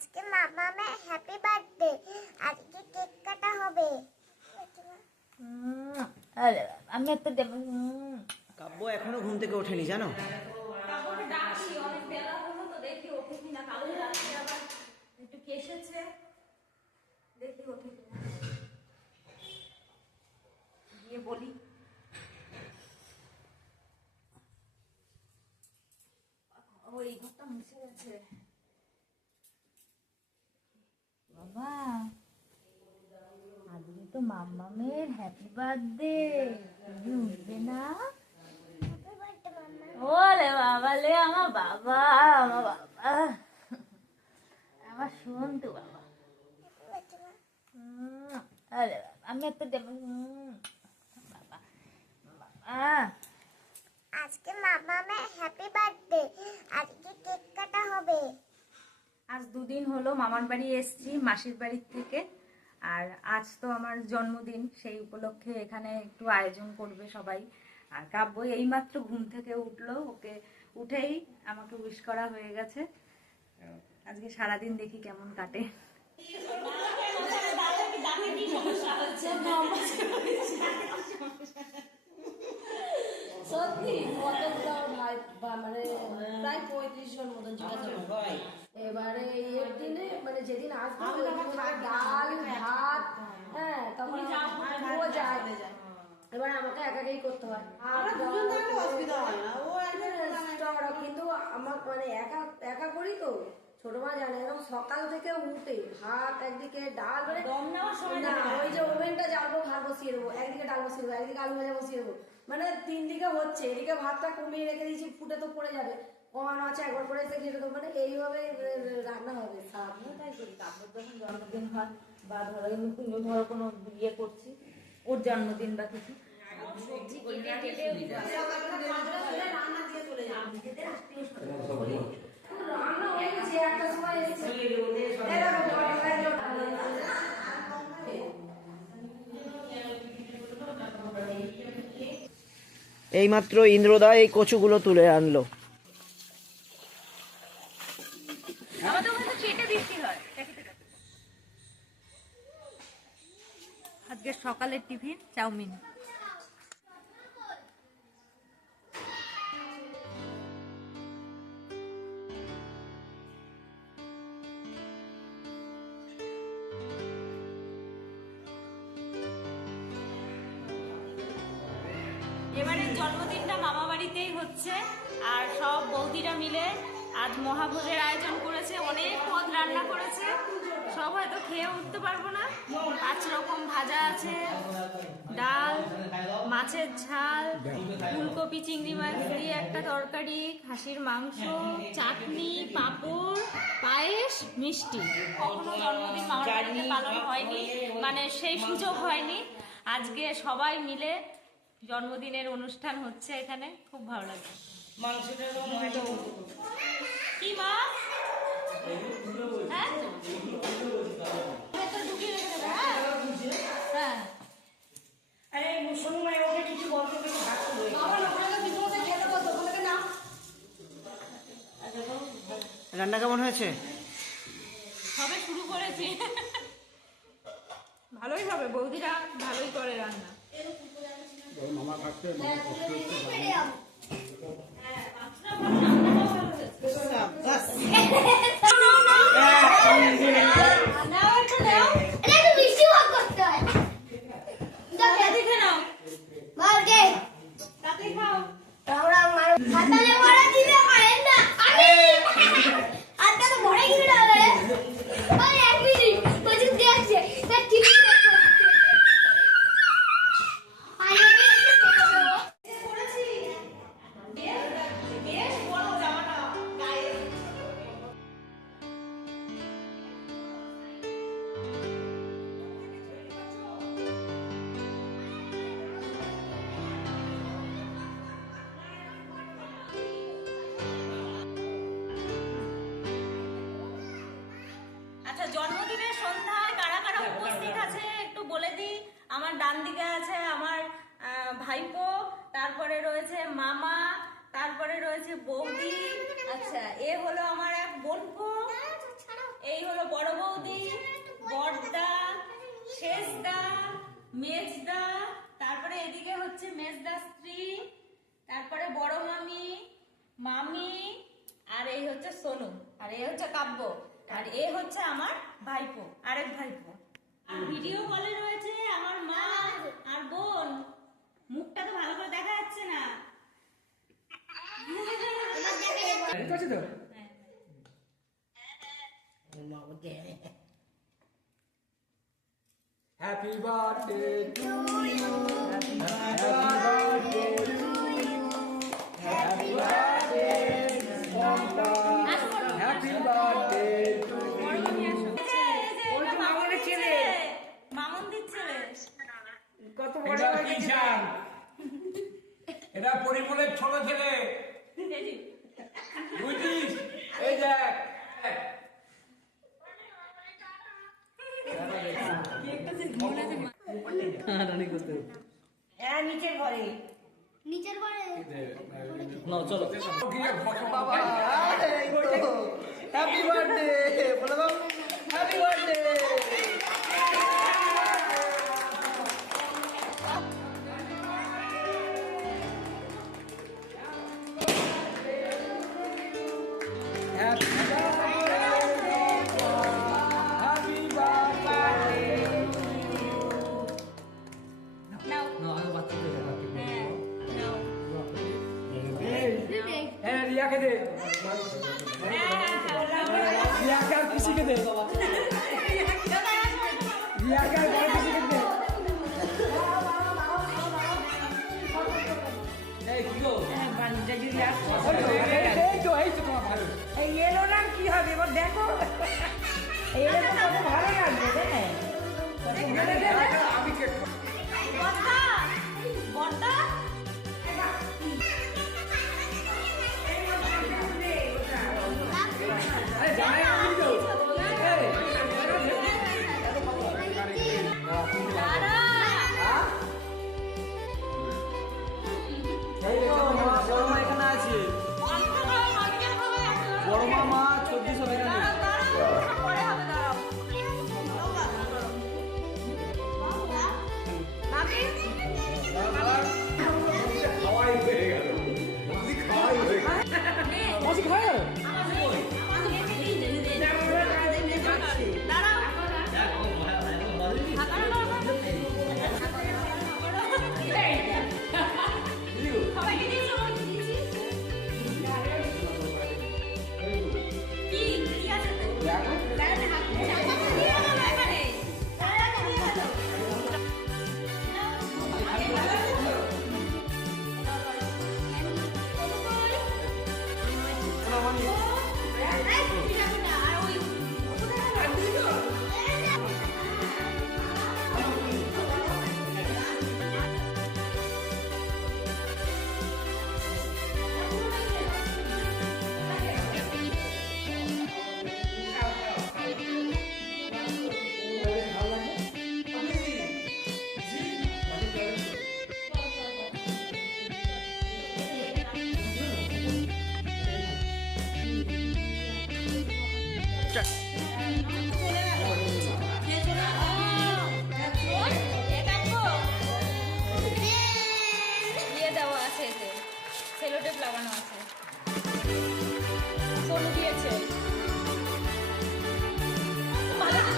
আজকে মামামে happy birthday আজকে কেক কাটা হবে। আরে আমি একটা দেব। কাব্য এখনও ঘুম থেকে ওঠেনি জানো? ডাকছি অনেক বেলা হলো তো দেখি ওঠে কিনা। কালো রাত্রে আবার একটু দেখি ওঠে কিনা। গিয়ে বলি। ও ঘরটা মুছে গেছে বাবা তো হ্যাপি বার্থডে তুমি উঠবে না? ওলে বাবা লে আমার বাবা আমার বাবা। আমার শুনতু বাবা। আরে বাবা, আমি একটা দেব। বাবা বাবা। আজকে মামামে হ্যাপি বার্থডে আজকে কেক কাটা হবে। আজ দুদিন হলো মামার বাড়ি এসেছি মাসির বাড়ির থেকে। আর আজ তো আমার জন্মদিন সেই উপলক্ষে এখানে একটু আয়োজন করবে সবাই। আর কাব্য এইমাত্র ঘুম থেকে উঠল ওকে উঠেই আমাকে উইশ করা হয়ে গেছে। আজকে সারাদিন দেখি কেমন কাটে। সত্যি মানে প্রায় পঁয়ত্রিশ জন মতন জিজ্ঞাসা করবে। এবারে এর দিনে মানে যেদিন আসবে ডাল ভাত হ্যাঁ তখন ও যায়। এবার আমাকে একাকেই করতে হয়। আর অসুবিধা হয় না। ও কিন্তু আমার মানে একা একা করি তো। ছোট মা জানে একদম সকাল থেকে উঠে ভাত একদিকে ডাল মানে না। ওই যে ওভেনটা জ্বালবো ভাত বসিয়ে দেবো একদিকে ডাল বসিয়ে দেবো একদিকে আলু ভাজা বসিয়ে দেবো। মানে তিন দিকে হচ্ছে এদিকে ভাতটা কমিয়ে রেখে দিয়েছি ফুটে তো পড়ে যাবে। কমানো আছে, একবার করে এসে ঘেটে দেবো মানে এইভাবে রান্না হবে। আমিও তাই করি। তারপর যখন জন্মদিন হয়, বা ধরো ধরো কোনো ইয়ে করছি, ওর জন্মদিন বা কিছু। এইমাত্র ইন্দ্রদা এই কচুগুলো তুলে আনলো আমাদের ওখানে কেটে দিচ্ছি হয় আজকে সকালের টিফিন, চাউমিন। এবারে জন্মদিনটা মামা বাড়িতেই হচ্ছে, আর সব বৌদিরা মিলে আজ মহাভোজের আয়োজন করেছে, অনেক পদ রান্না করেছে। সব হয়তো খেয়ে উঠতে পারব না। পাঁচ রকম ভাজা আছে ডাল মাছের ঝাল ফুলকপি চিংড়ি মাছ দিয়ে একটা তরকারি খাসির মাংস চাটনি পাঁপড় পায়েস মিষ্টি। কখনো জন্মদিন মামার বাড়িতে পালন হয়নি মানে সেই সুযোগ হয়নি। আজকে সবাই মিলে জন্মদিনের অনুষ্ঠান হচ্ছে এখানে খুব ভালো লাগছে। কি মা হ্যাঁ ভেতরে ঢুকিয়ে রেখে দেবে, হ্যাঁ? হ্যাঁ আমার ওখানে তো বিমলকে খেতে বলতো ওখানে না রান্না কেমন হয়েছে? সবে শুরু করেছি। ভালোই হবে বৌদিরা ভালোই করে রান্না। এটা জন্মদিনের সন্ধ্যায় কারা কারা হ্যাঁ, হ্যাঁ, উপস্থিত হ্যাঁ। আছে একটু বলে দিই। আমার ডান দিকে আছে আমার ভাইপো তারপরে রয়েছে মামা তারপরে রয়েছে বৌদি। আচ্ছা এ হলো আমার এক বোনপো এই হলো বড় বৌদি বড়দা শেষদা মেজদা তারপরে এদিকে হচ্ছে মেজদা স্ত্রী তারপরে বড় মামি মামি আর এই হচ্ছে সোনু আর এই হচ্ছে কাব্য। আর এ হচ্ছে আমার ভাইপো আরেক ভাইপো ভিডিও কলে রয়েছে আমার মা আর বোন মুখটা তো ভালো করে দেখা যাচ্ছে না Happy birthday to you. Happy birthday to you. Happy birthday. Happy birthday বড় হয়ে গেছিলাম এটা পরিমলের ছোট ছেলে। বুঝিস এই দেখ। নিচের ঘরে। নিচের ঘরে? চলো। বাবা। হ্যাপি বার্থডে বলে দাও। রিয়াকে দে। রিয়াকে আর খুশিকে দে। রিয়াকে আর বড় দে। এই কি হবে? এবার দেখো। ভালো লাগবে আমি বড় মা সেলোটেপ লাগানো আছে সোনু দিয়েছে ভালো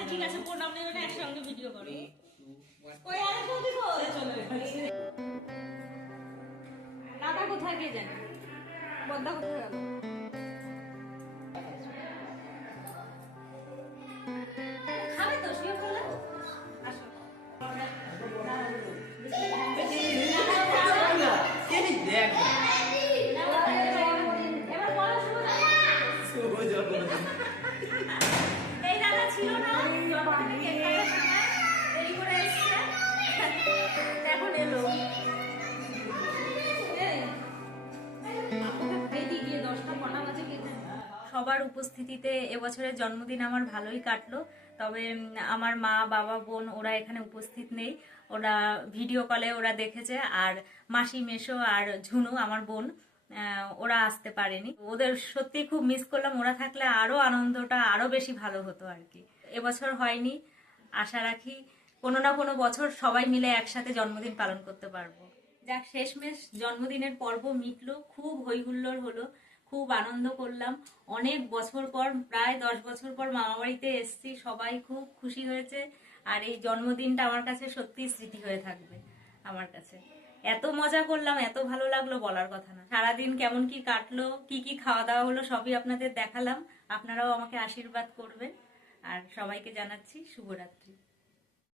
আচ্ছা ঠিক আছে প্রণাম নেবেন একসঙ্গে ভিডিও করো। ওই আরে বৌদি কই দাদা কোথায় কে জানে? বদ্দা কোথায় গেল? উপস্থিতিতে এবছরের জন্মদিন আমার ভালোই কাটলো। তবে আমার মা, বাবা, বোন ওরা এখানে উপস্থিত নেই। ওরা ভিডিও কলে ওরা দেখেছে আর মাসি মেশো আর ঝুনু, আমার বোন ওরা আসতে পারেনি। ওদের সত্যি খুব মিস করলাম। ওরা থাকলে আরও আনন্দটা আরও বেশি ভালো হতো আর কি। এবছর হয়নি। আশা রাখি কোনো না কোনো বছর সবাই মিলে একসাথে জন্মদিন পালন করতে পারব। যাক, শেষমেশ জন্মদিনের পর্ব মিটলো। খুব হইহুল্লোড় হলো। খুব আনন্দ করলাম। অনেক বছর পর, প্রায় দশ বছর পর মামা বাড়িতে এসছি। সবাই খুব খুশি হয়েছে আর এই জন্মদিনটা আমার কাছে সত্যি স্মৃতি হয়ে থাকবে আমার কাছে। এত মজা করলাম, এত ভালো লাগল বলার কথা না। সারাদিন কেমন কি কাটলো, কি কি খাওয়া দাওয়া হলো সবই আপনাদের দেখালাম। আপনারাও আমাকে আশীর্বাদ করবেন। আর সবাইকে জানাচ্ছি শুভরাত্রি।